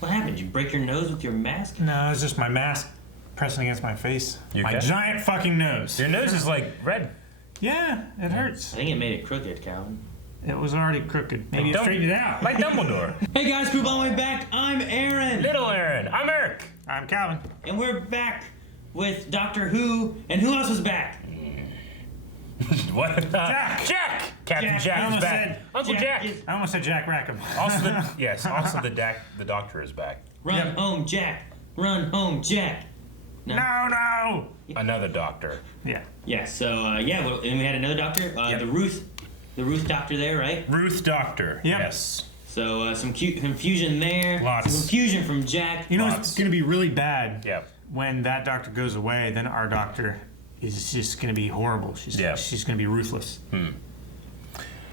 What happened? Did you break your nose with your mask? No, it's just my mask pressing against my face. My giant fucking nose. Your nose is like red. Yeah, it hurts. I think it made it crooked, Calvin. It was already crooked. Maybe straighten it out. Like Dumbledore. Hey guys, group all the way back. I'm Aaron. Little Aaron. I'm Eric. I'm Calvin. And we're back with Doctor Who. And who else was back? What? Jack. Captain Jack is back. Uncle Jack. I almost said Jack Rackham. Also the doctor is back. Run home, Jack. Run home, Jack. No. Another doctor. Yeah. Yeah. So and we had another doctor. The Ruth doctor there, right? Ruth doctor. Yep. Yes. So some confusion there. Lots. Some confusion from Jack. You know it's going to be really bad. Yeah. When that doctor goes away, then our doctor is just going to be horrible. She's going to be ruthless.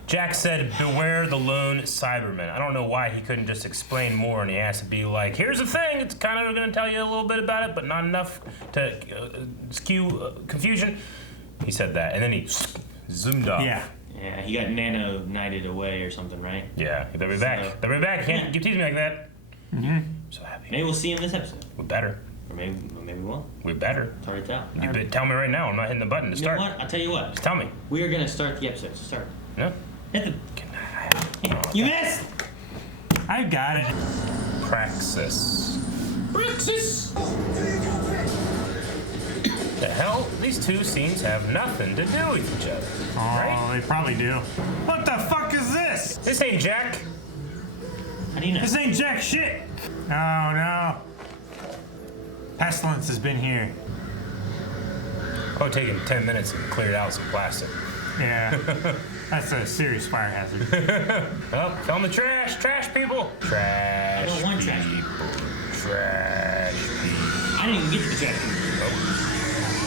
Jack said, "Beware the lone Cyberman." I don't know why he couldn't just explain more, and he has to be like, "Here's the thing. It's kind of going to tell you a little bit about it, but not enough to skew confusion." He said that, and then he zoomed off. Yeah, he got nano-knighted away or something, right? Yeah, he better be back. Better be back. Can't keep teasing me like that. So happy. Maybe we'll see him this episode. We better. Or maybe we won't. We better. It's hard to tell. You better tell me right now. I'm not hitting the button to start. You know what? I'll tell you what. Just tell me. We are going to start the episode. Start. No. Hit the... You missed! I got it. Praxeus. The hell? These two scenes have nothing to do with each other. Oh, they probably do. What the fuck is this? This ain't Jack. How do you know? This ain't Jack shit. Oh, no. Pestilence has been here. Oh, taking 10 minutes and cleared out some plastic. Yeah. That's a serious fire hazard. Oh, tell them the trash. Trash people. Trash I don't want people. trash Trash people. I didn't even get to the trash people.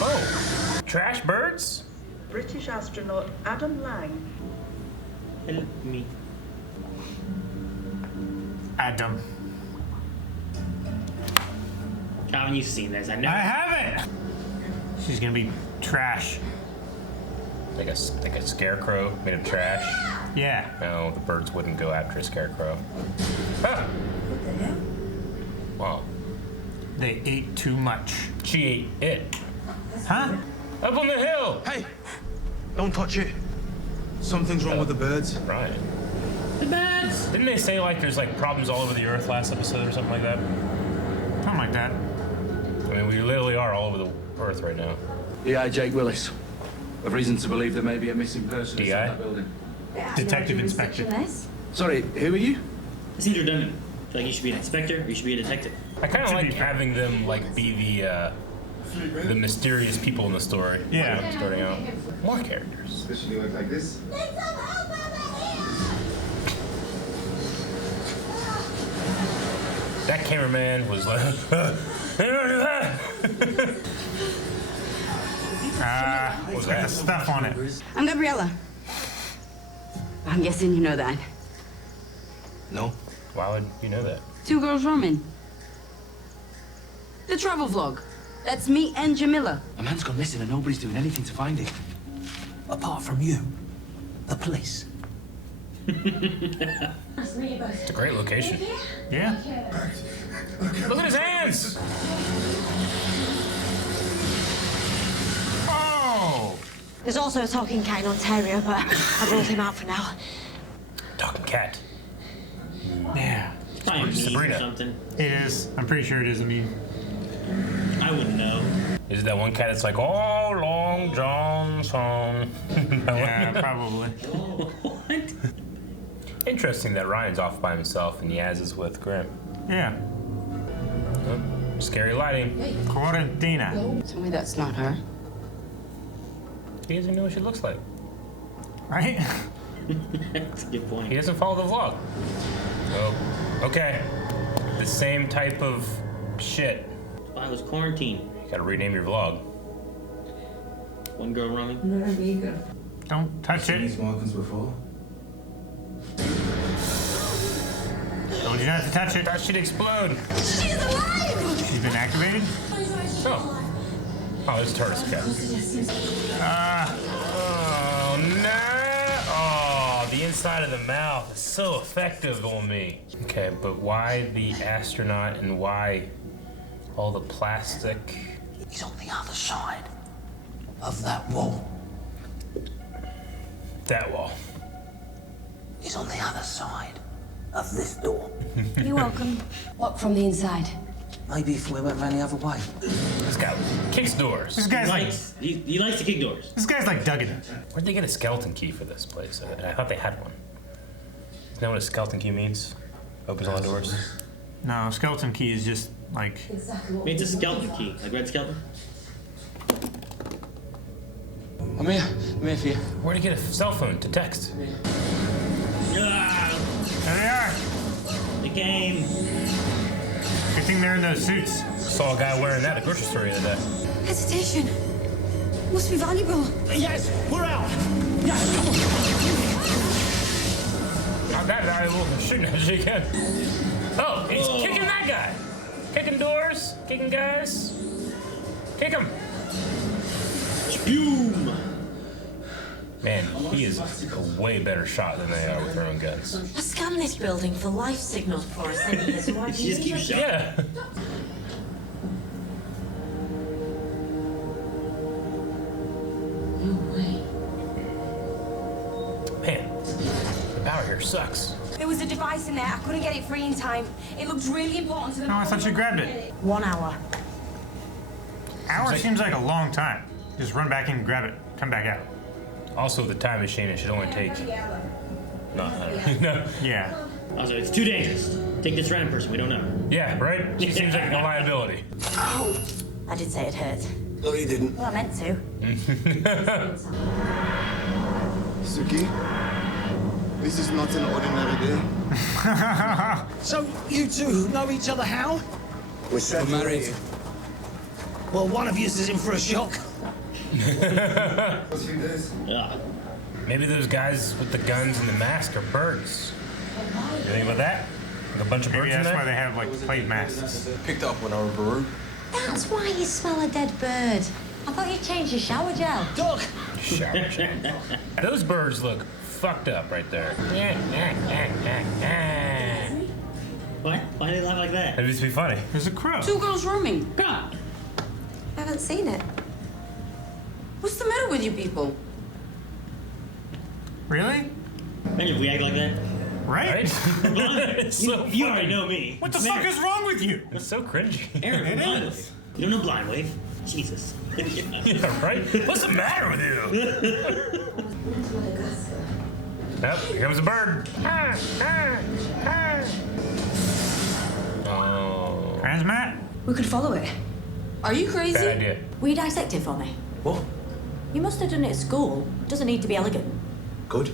Oh. Trash birds? British astronaut Adam Lang. Help me. Adam. Calvin, you've seen this. I know. I haven't. She's gonna be trash. Like a scarecrow made of trash? Yeah. No, the birds wouldn't go after a scarecrow. Ah! Wow. They ate too much. She ate it. Huh? Up on the hill! Hey! Don't touch it. Something's wrong with the birds. Right. The birds! Didn't they say like there's like problems all over the earth last episode or something like that? Something like that. I mean, we literally are all over the earth right now. DI Jake Willis. I've reason to believe there may be a missing person in DI? that building. Detective Inspector. Sorry, who are you? It seems redundant. I feel like you should be an inspector or you should be a detective. I kind of like having them like be the mysterious people in the story. Yeah. Starting out. More characters. Especially like this. That cameraman was like, What's got the stuff on it? I'm Gabriella. I'm guessing you know that. No. why would you know that? 2 Girls Roaming. The travel vlog. That's me and Jamila. A man's gone missing and nobody's doing anything to find him. Apart from you. The police. It's a great location. Yeah. Look at his hands! Oh! There's also a talking cat in Ontario, but I ruled him out for now. Talking cat. Yeah. It's probably a meme Sabrina. or something. It is. I'm pretty sure it is a meme. I wouldn't know. Is it that one cat that's like, oh, Long Johnson? Yeah, probably. What? Interesting that Ryan's off by himself and Yaz is with Grim. Yeah. Oh, scary lighting. Quarantina. Tell me that's not her. He doesn't know what she looks like. Right? That's a good point. He doesn't follow the vlog. Oh, okay. The same type of shit. I was quarantined. You gotta rename your vlog. 1 girl roaming. Don't touch it. These Morgans before. Told you not to touch it. That should explode. She's alive! She's been activated? Oh. Oh, there's a tortoise cat. Oh, no. Oh, the inside of the mouth is so effective on me. Okay, but why the astronaut and why all the plastic? He's on the other side of that wall. That wall. He's on the other side of this door. You're welcome. Lock from the inside. Maybe if we went round the other way. This guy kicks doors. This guy's like, He likes to kick doors. this guy's like Duggan. Where'd they get a skeleton key for this place? I thought they had one. Do you know what a skeleton key means? Opens all the doors. No, skeleton key is just like. It's a skeleton key, like red skeleton. I'm here for you. Where'd he get a cell phone to text? Ah, There they are. the game. Good thing they're in those suits. Saw a guy wearing that at the grocery store the other day. Hesitation. Must be valuable. Yes, we're out. Not that valuable. Shooting at you again. Oh, he's kicking that guy. Kicking doors, kicking guys. Kick him. Boom. Man, he is a way better shot than they are with their own guns. I scanned this building for life signals before I sent you here, so why do She you just keeps shouting. Yeah. No way. Man, the power here sucks. There was a device in there. I couldn't get it free in time. It looked really important to the... Oh, I thought you grabbed it. 1 hour. Hour seems like a long time. Just run back in and grab it. Come back out. Also, the time machine, it should only take... No, I don't know. No. Yeah. Also, it's too dangerous. Take this random person, we don't know. Yeah, right? She seems like a liability. Oh! I did say it hurt. No, you didn't. Well, I meant to. Suki, this is not an ordinary day. So you two know each other how? We're married. Well, one of you is in for a shock. Ah. Maybe those guys with the guns and the mask are birds. You think about that? Like a bunch of birds Maybe in that's there? why they have like plate masks. Picked up when I was Baru. That's why you smell a dead bird. I thought you changed your shower gel. Doc! Shower gel. Those birds look fucked up right there. What? Why do they laugh like that? That'd just be funny. There's a crow. 2 girls rooming. God. I haven't seen it. What's the matter with you people? Really? Imagine if we act like that. Right? It's so You funny. already know me. What the fuck is wrong with you? It's so cringy. Aaron, It come on. is. You don't know Blind Wave? Jesus. Yeah, right? What's the matter with you? Yep, here comes a bird. Oh. Transmat? We could follow it. Are you crazy? Bad idea. Will you dissect it for me? What? You must have done it at school. Doesn't need to be elegant. Good.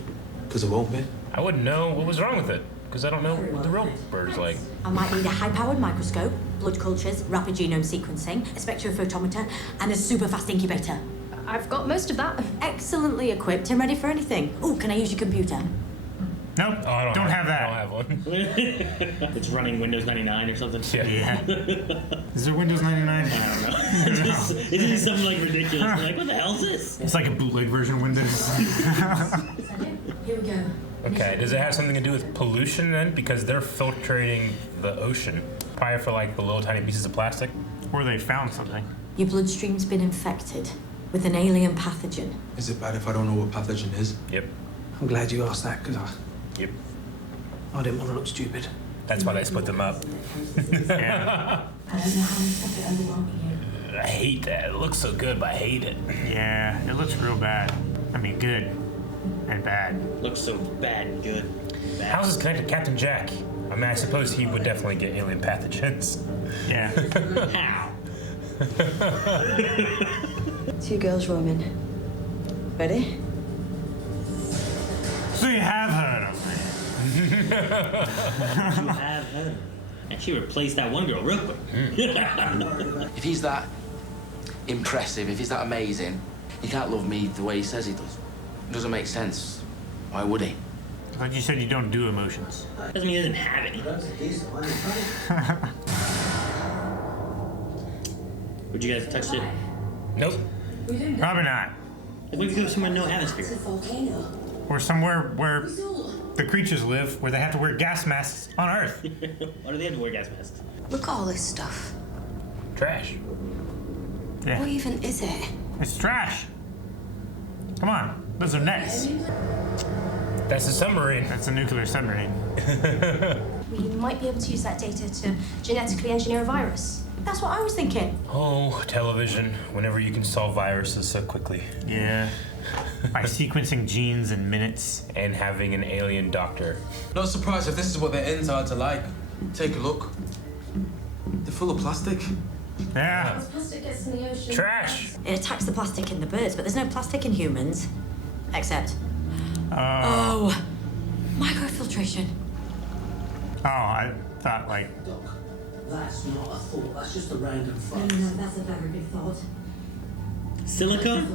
Because it won't be. I wouldn't know what was wrong with it, because I don't know what the real bird's like. I might need a high-powered microscope, blood cultures, rapid genome sequencing, a spectrophotometer, and a super-fast incubator. I've got most of that. Excellently equipped and ready for anything. Oh, can I use your computer? Nope. Oh, I don't have that. I don't have one. It's running Windows 99 or something. Yeah. Is there Windows 99? I don't know. It's just something like ridiculous. I'm like, what the hell is this? It's like a bootleg version of Windows. Here we go. Okay, does it have something to do with pollution then? Because they're filtrating the ocean. Probably for like the little tiny pieces of plastic. Or they found something. Your bloodstream's been infected with an alien pathogen. Is it bad if I don't know what pathogen is? Yep. I'm glad you asked that, because Yep. I didn't want to look stupid. That's why they split them up. Yeah. I don't know how to stop it overwhelming you. I hate that. It looks so good, but I hate it. Yeah, it looks real bad. I mean, good and bad. Looks so bad and good. Bad. How's this connected to Captain Jack? I mean, I suppose he would definitely get alien pathogens. Yeah. How? 2 girls roaming. Ready? So you have heard of me. You have her. And she replaced that one girl real quick. If he's that impressive, if he's that amazing, he can't love me the way he says he does. It doesn't make sense. Why would he? Like you said, you don't do emotions. Doesn't mean he doesn't have any. Would you guys have touched it? Nope. Probably not. Like, we could go somewhere no atmosphere. volcano. Or somewhere where the creatures live, where they have to wear gas masks on Earth. Why do they have to wear gas masks? Look at all this stuff. Trash. Yeah. What even is it? It's trash. Come on, those are nets. That's a submarine. That's a nuclear submarine. We might be able to use that data to genetically engineer a virus. That's what I was thinking. Oh, television. Whenever you can solve viruses so quickly. Yeah. By sequencing genes in minutes. And having an alien doctor. Not surprised if this is what their insides are like. Take a look. They're full of plastic. Yeah. Plastic gets in the ocean. Trash. It attacks the plastic in the birds, but there's no plastic in humans. Except. Microfiltration. Oh, I thought like. Doc, that's not a thought. That's just a random thought. No, that's a very good thought. Silicone?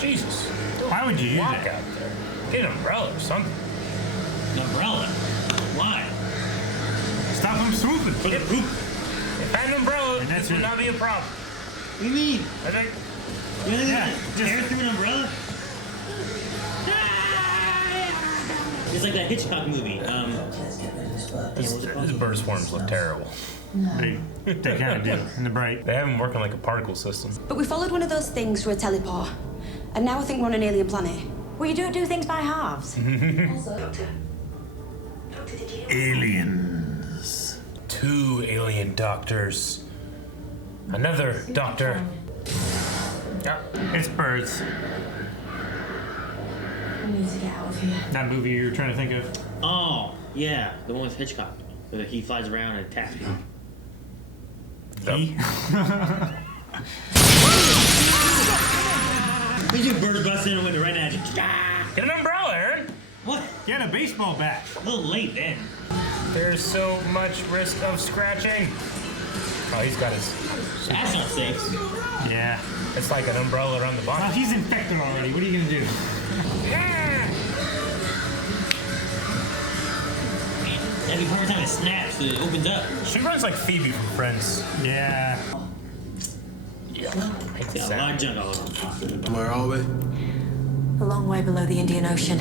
Jesus. Why would you use Walk it? out there. Get an umbrella or something. An umbrella? Why? Stop them swooping. For the poop. If I had an umbrella, And that's this would it. not be a problem. What do you mean? I think. Really? Yeah, Tear through an umbrella? It's like that Hitchcock movie. Let's get rid of this bird. These bird swarms look terrible. They kind of do in the bright. They have them working like a particle system. But we followed one of those things through a teleport. And now I think we're on an alien planet. Well, you don't do things by halves. Aliens. 2 alien doctors. Another doctor. Yeah. It's birds. We need to get out of here. That movie you were trying to think of. Oh, yeah. The one with Hitchcock. Where he flies around and attacks people. He? We do bird bust in a window right now. Get an umbrella, Aaron. What? Get a baseball bat. A little late then. There's so much risk of scratching. Oh, he's got his. That's not safe. Yeah. It's like an umbrella around the Well, bottom. he's infected already. What are you gonna do? Every time it snaps, it opens up. She runs like Phoebe from Friends. Yeah. Yeah. It's got a lot of junk all over. Where are we? A long way below the Indian Ocean.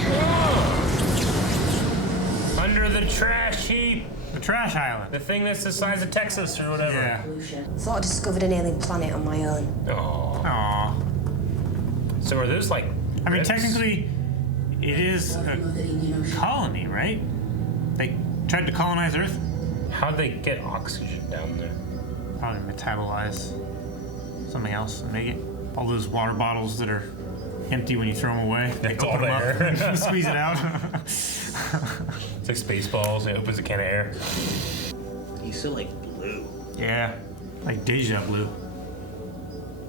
Under the trash heap. The trash island. The thing that's the size of Texas or whatever. Yeah. Thought I discovered an alien planet on my own. Aww. Aw. So are those like. I mean, ribs? technically, it is a colony, right? They tried to colonize Earth. How'd they get oxygen down there? Probably metabolize something else and make it. All those water bottles that are empty when you throw them away. They It's open all them there. up and squeeze it out. It's like Spaceballs. It opens a can of air. He's so like blue. Yeah. Like deja blue.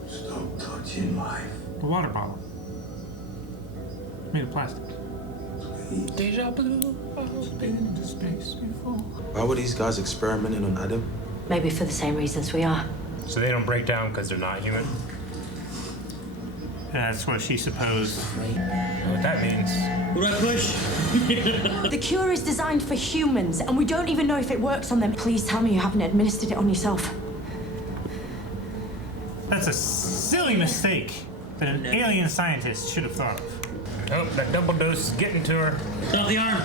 Stop touching life. The water bottle. Made of plastic. Deja blue. Been into space before. Why were these guys experimenting on Adam? Maybe for the same reasons we are. So they don't break down because they're not human? That's what she supposed. I don't know what that means. What do I push? The cure is designed for humans, and we don't even know if it works on them. Please tell me you haven't administered it on yourself. That's a silly mistake that an alien scientist should have thought of. Oh, that double dose is getting to her. Cut off the arm.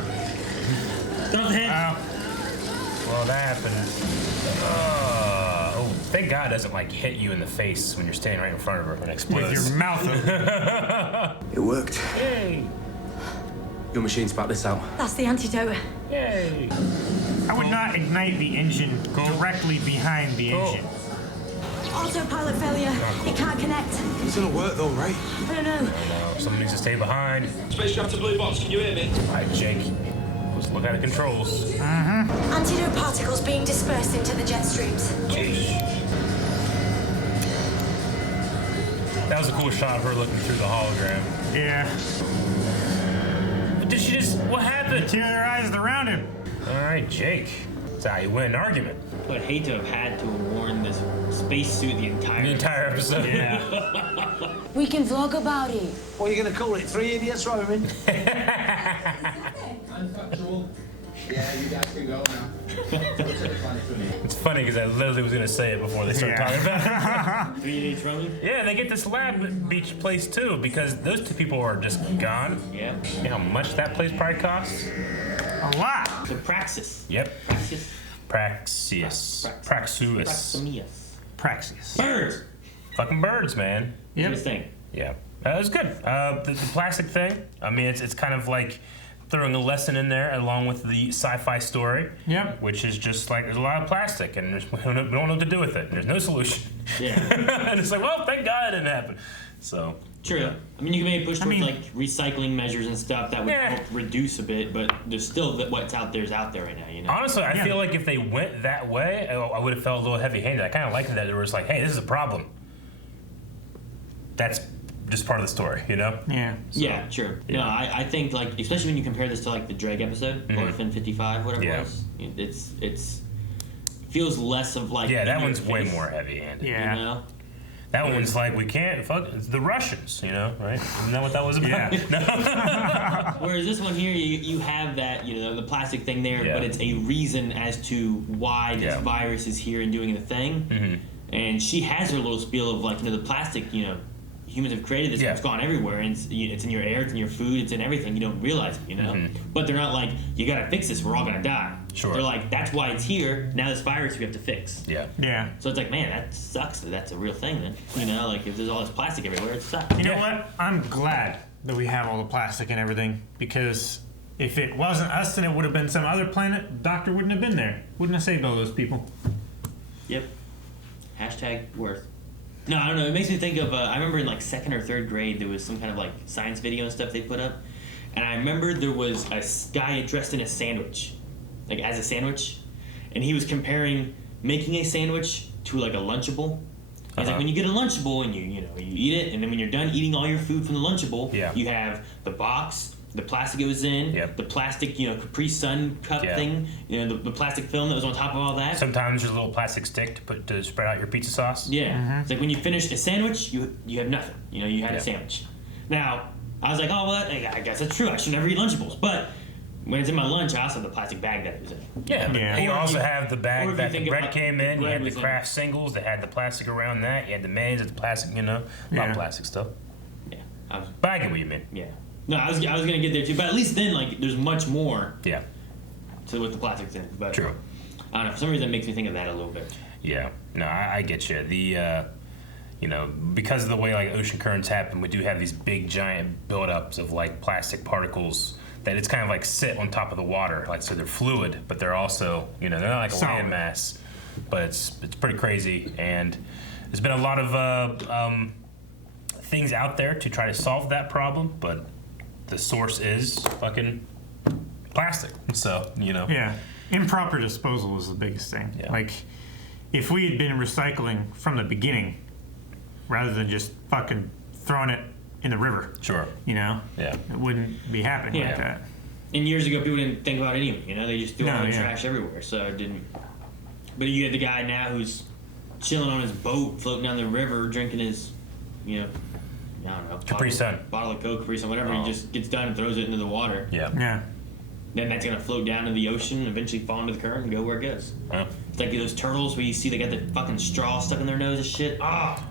Cut off the head. Wow. Well, that happened. Oh, thank God it doesn't like hit you in the face when you're standing right in front of her and explodes. With your mouth open. It worked. Yay! Your machine's spat this out. That's the antidote. Yay! I would not ignite the engine directly behind the engine. Autopilot failure. It can't connect. It's gonna work though, right? I don't know. No, someone needs to stay behind. Spacecraft to blue box, can you hear me? All right, Jake. Let's look at the controls. Antidote particles being dispersed into the jet streams. That was a cool shot of her looking through the hologram. Yeah. But did she just... What happened? Terrorized around him. All right, Jake. That's how you win an argument. I would hate to have had to have worn this spacesuit the entire episode. Yeah. We can vlog about it. What are you going to call it? 3 idiots roaming? Yeah, you guys can go now. It's funny because I literally was gonna say it before they started talking about it. 3 days roaming? Yeah, they get this lab beach place too because those two people are just gone. Yeah. You know how much that place probably costs? A lot. The Praxeus. Yep. Praxeus. Praxeus. Praxeus. Birds! Fucking birds, man. Yep. What do you think? Yeah. It was good. The plastic thing, I mean, it's kind of like throwing a lesson in there along with the sci-fi story. Yep. Which is just like, there's a lot of plastic and we don't know what to do with it. There's no solution. Yeah. And it's like, well, thank God it didn't happen. So. True. Yeah. I mean, you can maybe push towards like recycling measures and stuff that would help reduce a bit, but there's still what's out there is out there right now, you know? Honestly, I feel like if they went that way, I would have felt a little heavy-handed. I kind of liked that it was like, hey, this is a problem. That's just part of the story, you know? Yeah. So, yeah, true. Yeah. No, I think, like, especially when you compare this to, like, the Drake episode, Orphan 55, whatever it was, it's feels less of, like... Yeah, that one's way more heavy-handed. Yeah. You know? That one's like, we can't, fuck, it's the Russians, you know, right? Isn't that what that was about? Yeah. Whereas this one here, you have that, you know, the plastic thing there, but it's a reason as to why this virus is here and doing the thing. And she has her little spiel of, like, you know, the plastic, you know, humans have created this, it's gone everywhere, and it's in your air, it's in your food, it's in everything, you don't realize it, you know? But they're not like, you gotta fix this, we're all gonna die. Sure. They're like, that's why it's here, now this virus we have to fix. Yeah. Yeah. So it's like, man, that sucks that that's a real thing then. You know, like if there's all this plastic everywhere, it sucks. You know what? I'm glad that we have all the plastic and everything, because if it wasn't us and it would have been some other planet, the doctor wouldn't have been there. Wouldn't have saved all those people. Yep. Hashtag worth. No, I don't know. It makes me think of, I remember in like 2nd or 3rd grade, there was some kind of like science video and stuff they put up. And I remember there was a guy dressed in a sandwich, like as a sandwich. And he was comparing making a sandwich to like a Lunchable. He's like, when you get a Lunchable and you eat it, and then when you're done eating all your food from the Lunchable, you have the box, the plastic it was in, the plastic, you know, Capri Sun cup thing, you know, the plastic film that was on top of all that. Sometimes there's a little plastic stick to spread out your pizza sauce. Yeah. It's like when you finish a sandwich, you have nothing. You know, you had a sandwich. Now, I was like, oh, well, I guess that's true. I should never eat Lunchables. But when it's in my lunch, I also have the plastic bag that it was in. Yeah. You also have the bag that the bread came in. You had the Kraft in. singles that had the plastic around that. You had the mayonnaise with the plastic, you know, not plastic stuff. Yeah. But I get what you mean. Yeah. No, I was gonna get there too, but at least then, like, there's much more. Yeah. To what the plastic thing. But true. I don't know. For some reason, it makes me think of that a little bit. Yeah. No, I get you. The, you know, because of the way like ocean currents happen, we do have these big giant buildups of like plastic particles that it's kind of like sit on top of the water, like so they're fluid, but they're also, you know, they're not like a land mass, but it's pretty crazy, and there's been a lot of things out there to try to solve that problem, but the source is fucking plastic. So, you know. Yeah. Improper disposal is the biggest thing. Yeah. Like, if we had been recycling from the beginning, rather than just fucking throwing it in the river. Sure. You know? Yeah. It wouldn't be happening like that. And years ago, people didn't think about it anyway. You know, they just threw all the trash everywhere, so it didn't. But you had the guy now who's chilling on his boat, floating down the river, drinking his, you know, I don't know, Capri Sun. Bottle of Coke, Capri Sun, whatever. He just gets done and throws it into the water. Yeah. Yeah. Then that's gonna float down into the ocean and eventually fall into the current and go where it goes. It's like those turtles where you see they got the fucking straw stuck in their nose and shit.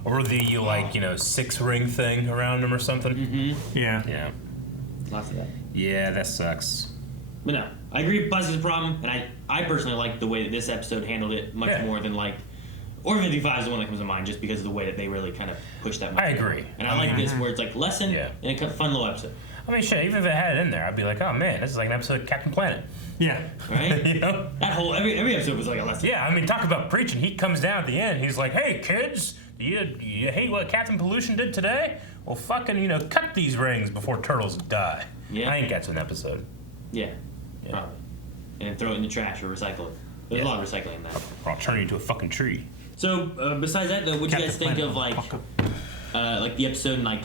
Or the like, you know, 6-ring thing around them or something. Yeah. Yeah. Lots of that. Yeah, that sucks. But no, I agree plastic is a problem, and I personally like the way that this episode handled it much more than like Orphan 55 is the one that comes to mind just because of the way that they really kind of pushed that much. I agree. And I like this where it's like lesson and a fun little episode. I mean, shit, even if it had it in there, I'd be like, oh man, this is like an episode of Captain Planet. Yeah. Right? You know? That whole, every episode was like a lesson. Yeah, I mean, talk about preaching. He comes down at the end, he's like, hey kids, do you hate what Captain Pollution did today? Well, fucking, you know, cut these rings before turtles die. Yeah. I think that's an episode. Yeah. Probably. And then throw it in the trash or recycle it. There's a lot of recycling in that. Or I'll turn you into a fucking tree. So, besides that, though, what do you guys think of, like the episode and, like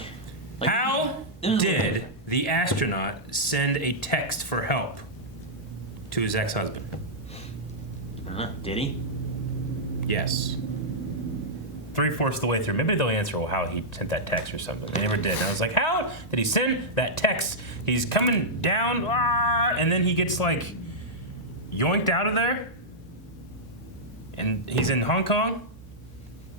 how did the astronaut send a text for help to his ex-husband? Did he? Yes. 3/4 of the way through. Maybe they'll answer how he sent that text or something. They never did. And I was like, how did he send that text? He's coming down, and then he gets like, yoinked out of there, and he's in Hong Kong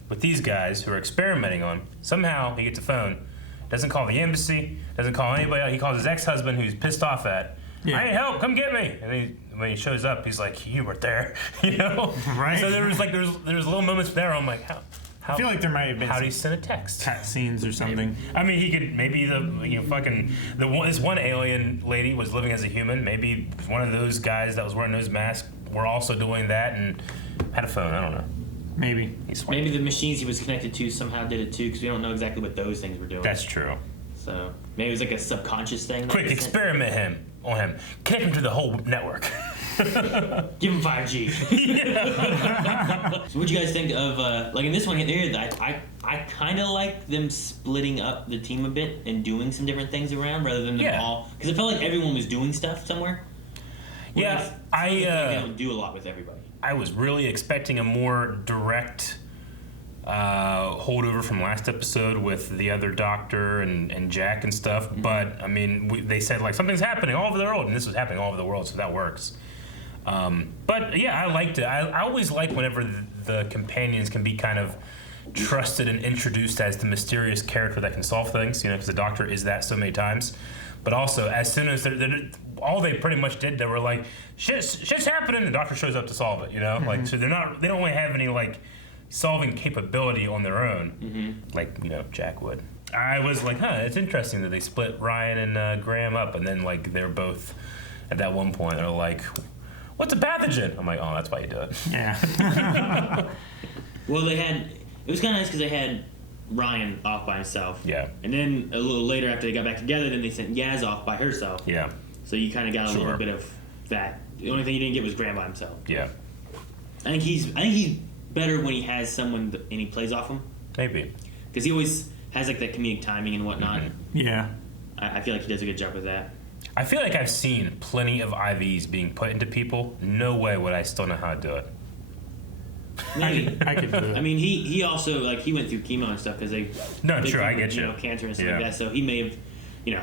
with these guys who are experimenting on him. Somehow he gets a phone, doesn't call the embassy, doesn't call anybody else. He calls his ex-husband, who's pissed off at, I need help, come get me. And when he shows up, he's like, you were there, you know? Right. So there was little moments there. I'm like, how I feel like there might have been how do you send a text? cut scenes or something. I mean, he could maybe this one alien lady was living as a human. Maybe one of those guys that was wearing those masks were also doing that and had a phone. I don't know. Maybe. Maybe the machines he was connected to somehow did it too, because we don't know exactly what those things were doing. That's true. So maybe it was like a subconscious thing. Quick, experiment on him. Connect him to the whole network. Give him 5G. So what'd you guys think of, like in this one here, I kind of like them splitting up the team a bit and doing some different things around rather than them all, because it felt like everyone was doing stuff somewhere. Yeah, they don't do a lot with everybody. I was really expecting a more direct holdover from last episode with the other doctor and Jack and stuff, but I mean, they said like something's happening all over the world, and this was happening all over the world, so that works. But yeah, I liked it. I always like whenever the companions can be kind of trusted and introduced as the mysterious character that can solve things, you know, because the doctor is that so many times. But also, as soon as all they pretty much did, they were like, shit's happening, the doctor shows up to solve it, you know? Like, so they don't really have any, like, solving capability on their own, like, you know, Jack would. I was like, it's interesting that they split Ryan and Graham up, and then, like, they're both, at that one point, they're like, what's a pathogen? I'm like, oh, that's why you do it. Yeah. Well, it was kind of nice because they had Ryan off by himself. Yeah. And then a little later after they got back together, then they sent Yaz off by herself. Yeah. So you kind of got a little bit of that. The only thing you didn't get was Graham by himself. Yeah. I think he's better when he has someone and he plays off him. Maybe. Because he always has like that comedic timing and whatnot. Yeah. I feel like he does a good job with that. I feel like I've seen plenty of IVs being put into people. No way would I still know how to do it. Maybe. I could do it. I mean, he also, like, he went through chemo and stuff because they... No, they true, I covered, get you. cancer and stuff Yeah. like that, so he may have, you know...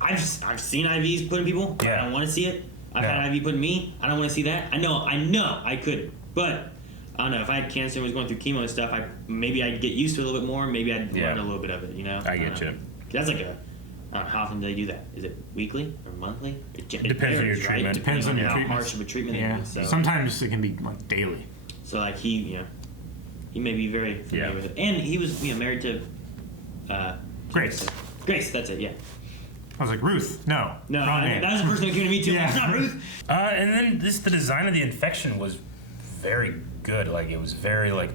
I've seen IVs put in people. Yeah. I don't want to see it. I've No. had IV put in me. I don't want to see that. I know I could. But, I don't know, if I had cancer and was going through chemo and stuff, maybe I'd get used to it a little bit more. Maybe I'd learn a little bit of it, you know? I get you. That's like I don't know, how often do they do that? Is it weekly or monthly? It Depends on your varies, right? treatment. Depends on your how treatment. harsh of a treatment Yeah. it is. So. Sometimes it can be like daily. So like he may be very familiar with it, and he was married to Grace. Grace, that's it. Yeah. I was like, Ruth. No. No, Wrong name. that was the first thing that came to me too. Yeah. It's not Ruth. And then the design of the infection was very good. Like, it was very like,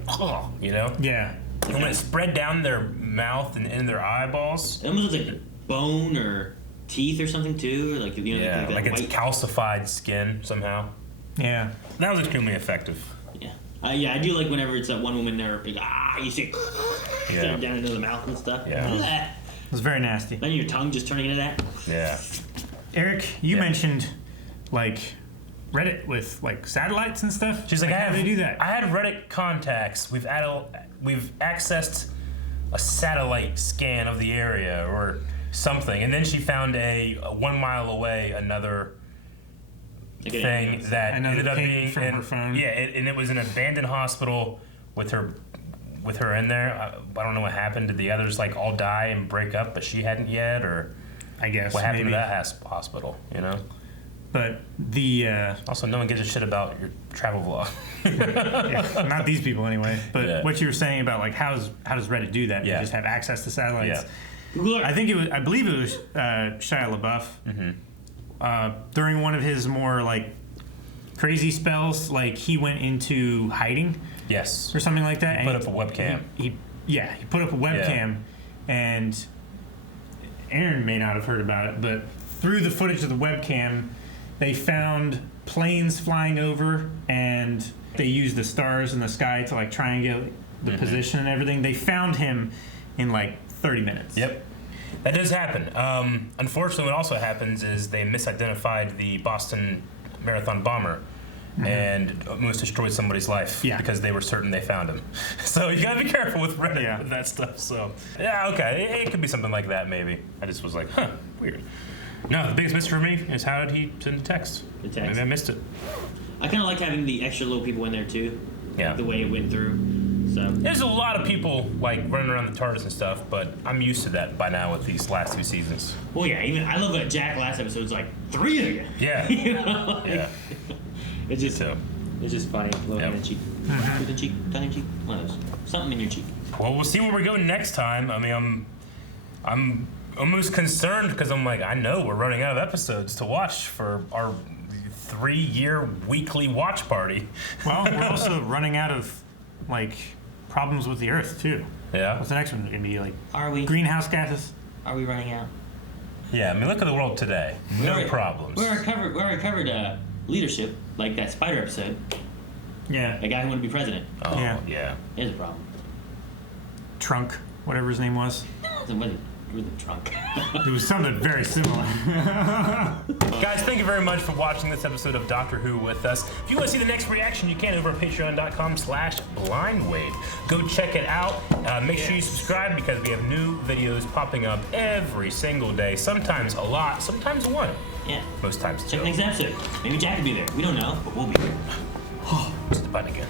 you know? Yeah. And when it spread down their mouth and in their eyeballs. It almost looked like bone or teeth or something too, or like like it's calcified skin somehow. Yeah. That was extremely effective. Yeah. I do like whenever it's that one woman there, like, you see, down into the mouth and stuff. Yeah. It was very nasty. Then your tongue just turning into that. Yeah. Eric, you mentioned like Reddit with like satellites and stuff. She's like, how do they do that? I had Reddit contacts. We've accessed a satellite scan of the area or something, and then she found a 1 mile away another thing that ended up being from her phone. Yeah, and it was an abandoned hospital with her in there. I don't know what happened. Did the others like all die and break up, but she hadn't yet, or I guess what happened maybe. to that hospital? You know. But the also no one gives a shit about your travel vlog. yeah, not these people anyway. But Yeah. what you were saying about like how does Reddit do that? Yeah. They just have access to satellites. Look. I believe it was Shia LaBeouf. During one of his more like crazy spells, like he went into hiding. Yes. Or something like that. He put up a webcam. He put up a webcam, and Aaron may not have heard about it, but through the footage of the webcam, they found planes flying over, and they used the stars in the sky to like triangulate the position and everything. They found him in like 30 minutes. Yep. That does happen. Unfortunately, what also happens is they misidentified the Boston Marathon bomber and almost destroyed somebody's life because they were certain they found him. So you gotta be careful with Reddit with that stuff. So yeah, okay, it could be something like that maybe. I just was like, weird. No, the biggest mystery for me is how did he send the text? The text. Maybe I missed it. I kind of like having the extra little people in there too. Yeah. The way it went through. So there's a lot of people like running around the TARDIS and stuff, but I'm used to that by now with these last 2 seasons. Well, yeah. Even I love that Jack last episode was like 3 of you. Yeah. You know, like, Yeah. It's just funny. A little hand in cheek, tooth in cheek, tongue in cheek. One of those. Something in your cheek. Well, we'll see where we go next time. I mean, I'm almost concerned because I'm like, I know we're running out of episodes to watch for our 3-year weekly watch party. Well, we're also running out of like problems with the Earth too. Yeah. What's the next one gonna be like? Are we Greenhouse gases? Are we running out? Yeah. I mean, look at the world today. No problems. We recovered leadership, like that spider episode. Yeah. The guy who wanted to be president. Oh, yeah. There's a problem. Trunk, whatever his name was. It wasn't the trunk. It was something very similar. Guys, thank you very much for watching this episode of Doctor Who with us. If you want to see the next reaction, you can over at patreon.com/blindwave. Go check it out. Make sure you subscribe because we have new videos popping up every single day. Sometimes a lot, sometimes one. Yeah. Most times Check the next episode. Maybe Jack will be there. We don't know, but we'll be there.